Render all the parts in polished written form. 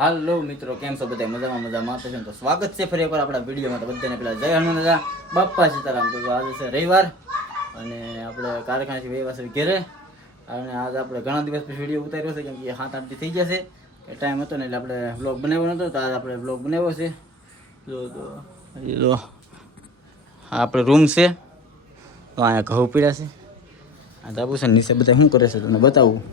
હાલો મિત્રો, કેમ છો બધા? મજામાં મજામાં તો છે. તો સ્વાગત છે ફરી એકવાર આપણા વિડીયોમાં. તો બધાને પેલા જય હનુમાન દાદા, બાપ્પા સીતારામ. તો આજે છે રવિવાર અને આપણે કારખાનેથી વહેવા છે ઘેરે. અને આજે આપણે ઘણા દિવસ પછી વિડીયો ઉતાર્યો છે, કેમ કે 7-8 દી થઈ જશે કે ટાઈમ હતો ને, એટલે આપણે બ્લોગ બનાવ્યો નહોતો. તો આજે આપણે બ્લોગ બનાવ્યો છે. તો આપણે રૂમ છે, તો અહીંયા ઘઉં પીડ્યા છે. આ ધાબુ છે, નીચે બધા શું કરે છે તમને બતાવું.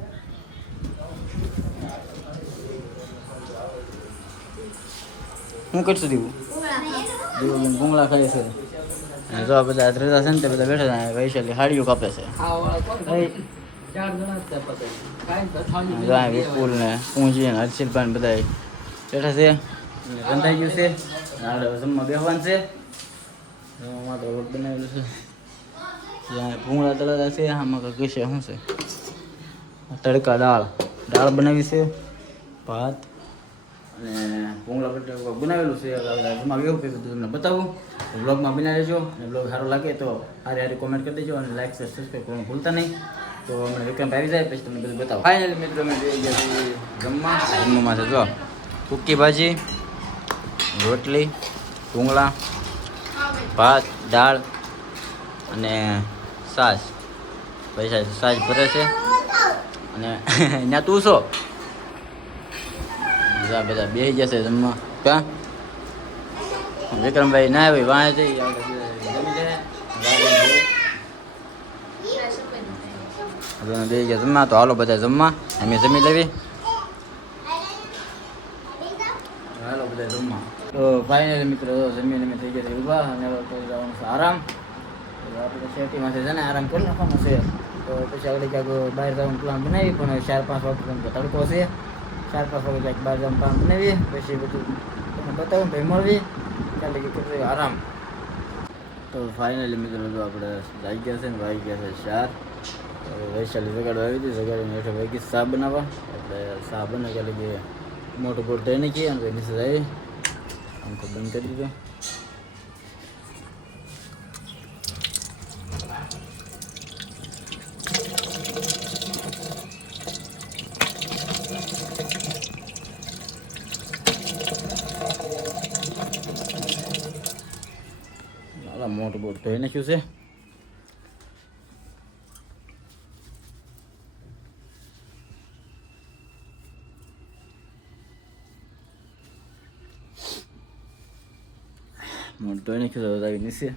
શું કરશું દીવું? દીવું ભૂંગળા ખાય છે. અને જો બધા રજા છે ને તે બધા બેઠા છે. વૈશાલી હાડીઓ કાપે છે. વિપુલ ને પૂંજી ને હર્ષિલભાઈ બધા બેઠા છે. રંધાઈ ગયું છે. આપણે જમવા બેસવાનું છે. જમવામાં તો રોટ બનાવેલું છે. ભૂંગળા તળેલા છે. આમાં કંઈક છે, શું છે? તડકા દાળ બનાવી છે, ભાત અને ભૂંગળા બટાકા બનાવેલું છે. જમવા એવું કંઈ બધું તમને બતાવું. બ્લોગમાં બનાવી લેજો. અને બ્લોગ સારો લાગે તો હારી કોમેન્ટ કરી દેજો અને લાઈક સબસ્ક્રાઈબ કરવાનું ભૂલતા નહીં. તો અમને વિક્રમ આવી જાય પછી તમને બધું બતાવો. ફાઇનલી મિત્રો અમે જઈ ગયા જમવામાં છે. જો સૂકી ભાજી, રોટલી, ભૂંગળા, ભાત, દાળ અને છાશ. પૈસા છાશ ભરે છે. અને ત્યાં તું છો? બધા બેસી જશે જમવા. કા વિક્રમભાઈ ના ભાઈ વાંચે જમી જાય બે ગયા જમવા. તો હાલો બધા જમવા, અમે જમી લેવી. હાલો બધા જમવા. તો ફાઇનલી મિત્રો જમીને અમે થઈ ગયા ઊભા અને જવાનું છે આરામ. આપણે શેતીમાંથી છે ને આરામ કરી નાખવાનો છે. તો પછી આગળ ક્યાંક બહાર જવાનું પ્લાન બનાવી, પણ 4-5 વાગે તડકો છે. 4-5 વાગે ક્યાંક બહાર જવાનું પ્લાન બનાવીએ, પછી બધું તમને બતાવું ભાઈ મળવી. ચાલે કે કેટલું આરામ. તો ફાઇનલી મિત્રો જો આપણે જઈ ગયા છે ને વાગી ગયા છે 4. વૈશાલી જગાડવા આવી હતી. જગાડીને હેઠળ વાગી ચા બનાવવા. એટલે ચા બને એટલે કે મોટું બોટ થઈ નાખીએ અને નીચે આવી આમ તો બંધ કરી દીધો. મોટું બોટ ધોઈ નાખ્યું છે. મોટું ધોઈ નાખ્યું તો નીચે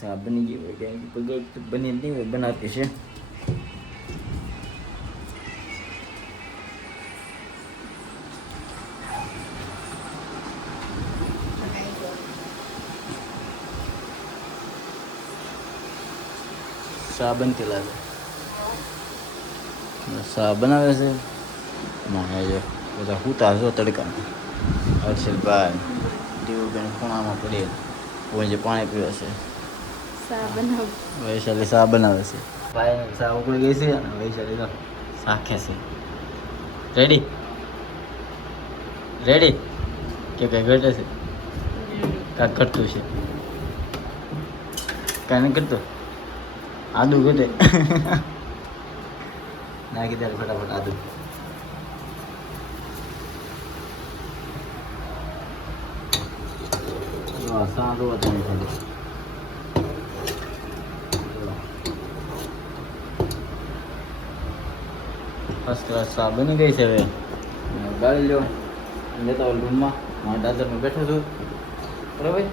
ચા બની ગઈ હોય, ક્યાંક પગડ બની નહીં હોય, બનાવતી છે. ચા બનતી લાગે. ચા બનાવે છે. બધા હુતા છો તડકામાં. હર્ષિલભાઈ દીવુબેન ખૂણામાં પડી જે પાણી પીવે છે. વૈશાલી ચા બનાવે છે. ભાઈ ચા ઉકળી ગઈ છે અને વૈશાલી તો શાખે છે. રેડી રેડી કે કઈ ઘટે છે? કાંક ઘટતું છે. કાંઈ નહીં ઘટતું. આદુ ઘટે. નાખી ત્યારે ફટાફટ આદુ. સાંધો હતો ફર્સ્ટ ક્લાસ ચા બની ગઈ છે. હવે ગાળી લો લેતા હોય રૂમમાં. મારા દાદરમાં બેઠો છું બરાબર.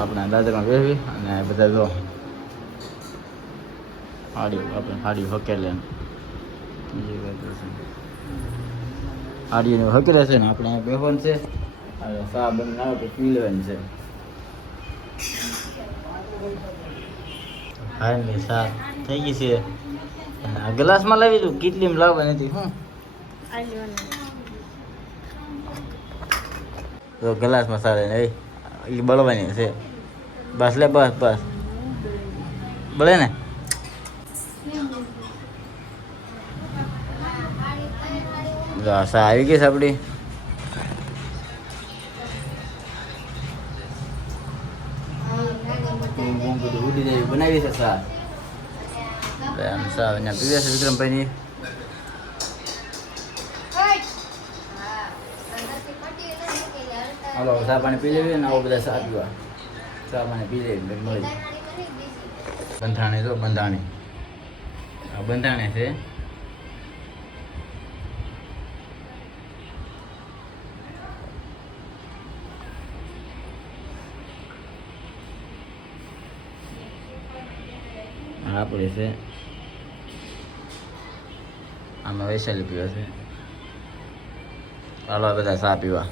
આપણા દાદરમાં બેસવી અને બધા જો હાડી હકેલે હાડીને હકેલે છે ને આપણે અહીંયા બેસવાનું છે. ચા બની આવે તો પી લેવાની છે. હા ને ચા થઈ ગઈ છે. આ ગ્લાસમાં લાવી દઉં, કેટલીમાં લાવવાની હતી. હું તો ગ્લાસમાં સારે ને એ બળવાની છે. બસ લે બસ બસ બળે ને. ચા આવી ગઈ છે આપણી. બધું ઉડી જાય બનાવી છે ચા. ચા અહીંયા પીવે છે વિક્રમભાઈની. હાલો ચા પાણી પી લેવી ને આવો બધા ચા પીવા ચા પાણી પી લેવી મળી બંધાણી જો બંધાણી આ બંધાણી છે આપણી છે આમાં વૈશાલી પીવા છે ચાલો બધા ચા પીવા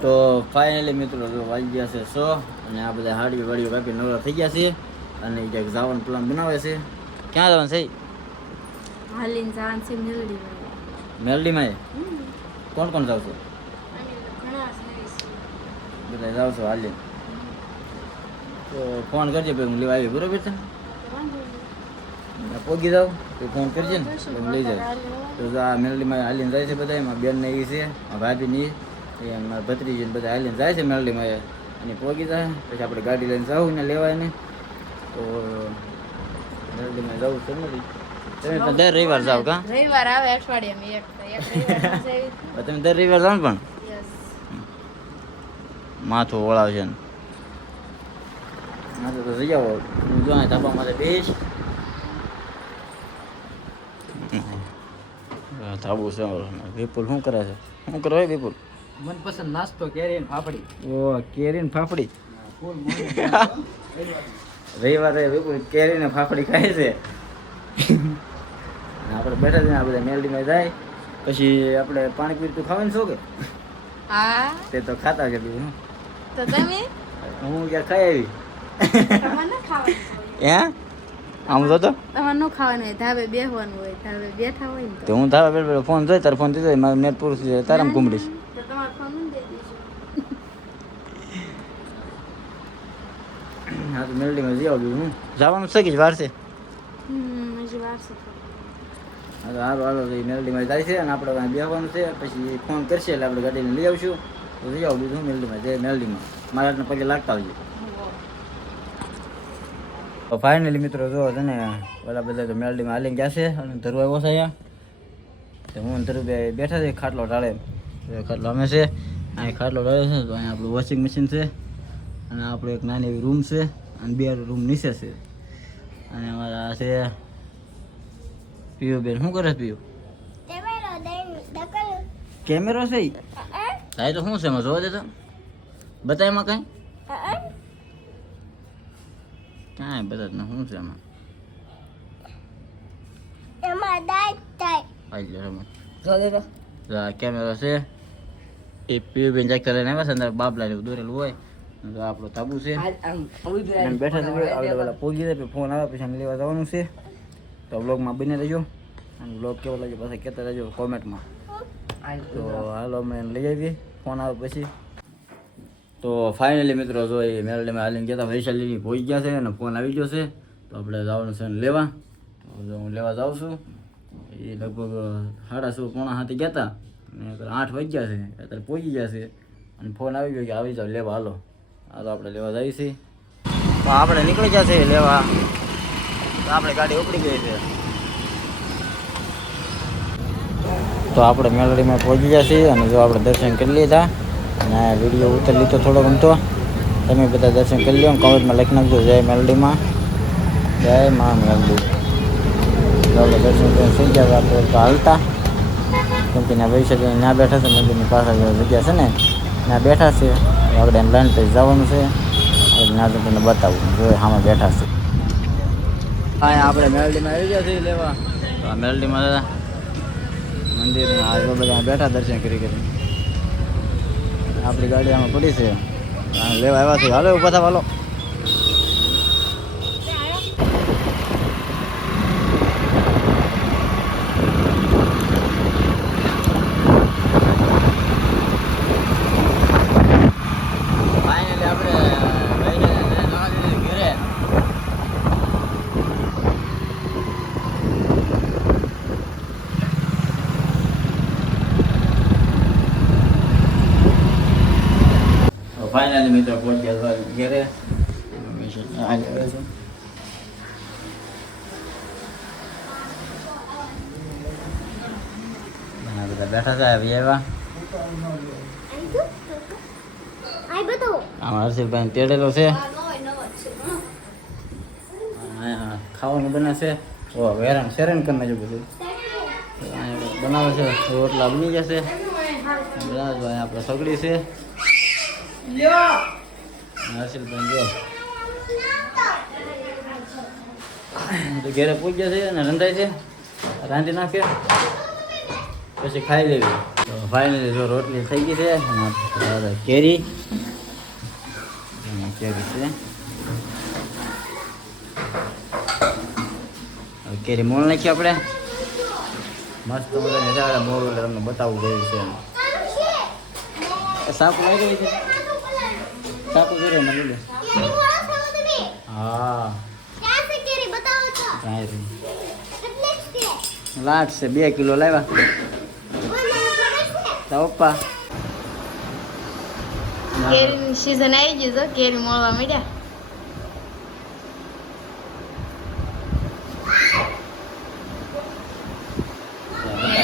તો ફાઇનલી મિત્રો જો વાગી ગયા છે 100 અને આ બધા હાડીઓ વાડીઓ કાપી નવરા થઈ ગયા છે અને ક્યાંક જવાનો પ્લાન બનાવે છે ક્યાં જવાનું છે હાલીન જવાનું છે મેલડીમાં કોણ કોણ જાવ છો બધા જાવ છો હાલી તો ફોન કરજે ભાઈ હું લેવા આવી બરોબર છે પોગી જાવ તો ફોન કરજે ને હું લઈ જાઉં તો આ મેલડીમાં હાલીને જાય છે બધા એમાં બેન ને એ છે ભાભી ની મારા ભત્રીજી બધા હાલીને જાય છે મેલડીમાં અને પોગી જાય પછી આપણે ગાડી લઈને જવું ને લેવાય ને તો મેલડીમાં જવું છે નથી તમે પણ દર રવિવાર જાવ કા રવિવાર આવે અઠવાડિયામાં એક રવિવાર તમે દર રવિવાર જાવ ને પણ માથું ઓળાવશે ને માથું તો જઈ આવો હું જો ધાબા મારે બેસ ધાબુ છે વિપુલ શું કરે છે શું કરે હોય વિપુલ મનપસંદ નાસ્તો કેરી ને ફાફડી ઓ કેરી ને ફાફડી રવિવારે વિપુલ કેરી ને ફાફડી ખાય છે આપણે બેઠા છે ને આ બધા મેલડીમાં જાય પછી આપણે પાણી પીતું ખાવાનું છો કે હા તે તો ખાતા છે બીજું તો તમે હું ક્યાં ખાઈ આવી તમારે ખાવાનું હે આમ જો તો તમારે ન ખાવાનું હોય ધાબે બેહવાનું હોય ધાબે બેઠા હોય ને તો હું તારા પેલો ફોન જોઈ તારો ફોન દીધો મારું નેટ પૂરું થઈ જાય તારામ કુંબડીશ તો તમારે ફોન દઈ દઈશું હા તો મેલડીમાં જઈ આવું હું જવાનું છે કે વાર છે હજી વાર છે હા તો હાલો હાલો મેલડીમાં જાય છે અને આપણે ત્યાં બેસવાનું છે પછી ફોન કરશે એટલે આપણે ગાડીને લઈ આવશું તો જઈ આવું બીજું મેલડીમાં જય મેલડીમાં મારા હાથને પગે લાગતા આવજો તો ફાઇનલી મિત્રો જો છે ને ઓલા બધા તો મેલડીમાં હાલીને ગયા છે અને ધરુ આવ્યો છે અહીંયા તો હું ધરુ બેઠા છે ખાટલો ઢાળે ખાટલો અમે છે અહીં ખાટલો ઢાળે છે તો અહીંયા આપણું વોશિંગ મશીન છે અને આપણું એક નાની એવી રૂમ છે અને 2 રૂમ નીચે છે અને અમારા છે પીયુ બેન શું કરે છે પીયુ કેમેરો છે થાય તો શું છે એમાં જોવા દે તો બતાય એમાં કઈ કાંઈ બધા શું છે એમાં કેમેરો છે એ પીયુ બેન ચેક કરીને આવ્યા છે અંદર બાપલા જેવું દોરેલું હોય તો આપણું તાબુ છે બેઠા છે આપણે પોગી જાય ફોન આવે પછી અમે લેવા જવાનું છે તો બ્લોગમાં બને રહેજો અને બ્લોગ કેવો લાગ્યો પાછા કહેતા રહેજો કોમેન્ટમાં તો હાલો અમે લઈ આવીએ ફોન આવે પછી તો ફાઇનલી મિત્રો જો એ મેલડીમાં હાલીને ગયા હતા વૈશાલીની પહોંચી ગયા છે અને ફોન આવી ગયો છે તો આપણે જવાનું છે ને લેવા તો હું લેવા જાઉં છું એ લગભગ 6:30 પોણા 7 ગયા હતા અને 8 વાગ્યા છે અત્યારે પહોંચી ગયા છે અને ફોન આવી ગયો કે આવી જાવ લેવા હાલો હાલો આપણે લેવા જઈએ છીએ તો આપણે નીકળી ગયા છે લેવા તો આપણે ગાડી ઉપડી ગઈ છે તો આપણે મેલડીમાં પહોંચી ગયા છીએ અને જો આપણે દર્શન કરી લીધા અને વિડીયો ઉતરી લીધો થોડો ગમતો તમે બધા દર્શન કરી લો કમેન્ટમાં લખી નાખજો જય મેલડીમાં જય માં મેલડી આપણે દર્શન કરીને સુઈ ગયા આપણે તો હાલતા કેમ કે ત્યાં વૈશાખ ત્યાં બેઠા છે મંદિરની પાછળ જગ્યા છે ને ત્યાં બેઠા છે આપણે એમ લાઈન પછી જવાનું છે ત્યાં તો તમને બતાવું જોઈએ સામે બેઠા છે હા આપણે મેલડીમાં આવી ગયા છીએ લેવા તો આ મેલડીમાં મંદિર આ બધા બેઠા દર્શન કરી આપણી ગાડી આમાં પડી છે લેવા આવ્યા છે હાલો ઉભા થાવ હાલો ફાઇનલી મિત્રો પહોંચ્યા ઘેરે બેઠા છે આવી આવ્યા આમાં હર્ષિલભાઈ તેડેલો છે અહીંયા ખાવાનું બનાવશે ઓ વેરણ શેરણ કરી નાખ્યું બધું અહીંયા બનાવે છે રોટલા બની જશે રાજભાઈ આપણે સગડી છે હર્ષિલભાઈ જો તો ઘેરે પૂજ્યા છે અને રંધાય છે રાંધી નાખે પછી ખાઈ લેવી તો ફાઇનલી જો રોટલી થઈ ગઈ છે અને કેરી કેરી છે હવે કેરી મોળ નાખી આપણે મસ્ત મજાની છે મોળ એટલે તમને બતાવવું ગયું છે સાકુ લાગી ગઈ છે સાકુ જોડે મને લે હા લાટ છે 2 કિલો લાવ્યા પપ્પા કેરીની સીઝન આવી ગઈ છે કેરી મળવા માંડ્યા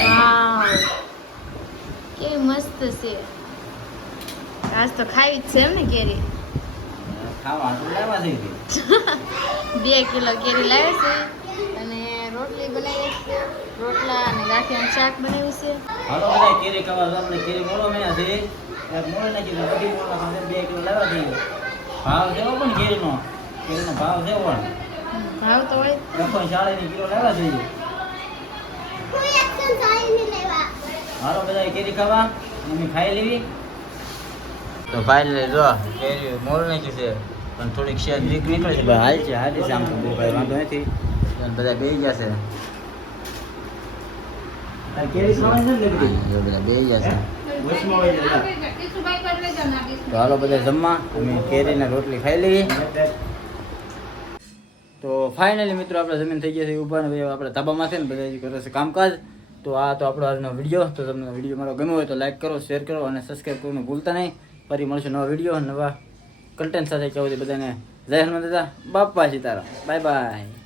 વાવ કેવી મસ્ત છે આજ તો ખાવી જ છે એમ ને કેરી ખાવા લાવવા થઈ ગઈ 2 કિલો કેરી લાવે છે અને રોટલી બનાવી છે રોટલા અને ગાંઠિયાનું શાક બનાવ્યું છે હાલો બધા કેરી ખાવા તમને કેરી મોળો મેં છે એક મોળો નાખી તો બધી મોળો 2 કિલો લાવવા થઈ ભાવ દેવો પણ કેરીનો ભાવ દેવો પણ ભાવ તો હોય 40 કિલો લાવવા જોઈએ હાલો બધા કેરી ખાવા અમે ખાઈ લેવી તો ફાઇનલી જો કેરી મોળ નાખી છે પણ થોડીક શેર નીકળે છે હાલ છે હાલી છે આમ તો બહુ કાંઈ વાંધો નથી બધા બેસી ગયા છે કેરી ખાવાની નથી બધા બેસી ગયા છે તો હાલો બધા જમવા અમે કેરીને રોટલી ખાઈ લેવી તો ફાઇનલી મિત્રો આપણે જમીન થઈ ગયા છે ઊભા ને આપણે ધાબામાં છે ને બધા કરે છે કામકાજ તો આ તો આપણો આજનો વિડીયો તો તમને વિડીયો મારો ગમ્યો હોય તો લાઈક કરો શેર કરો અને સબસ્ક્રાઈબ કરવાનું ભૂલતા નહીં ફરી મળશું નવા વિડીયો નવા કન્ટેન્ટ સાથે કહું બધાને જય હનુમાન દાદા બાપા સીતારામ બાય બાય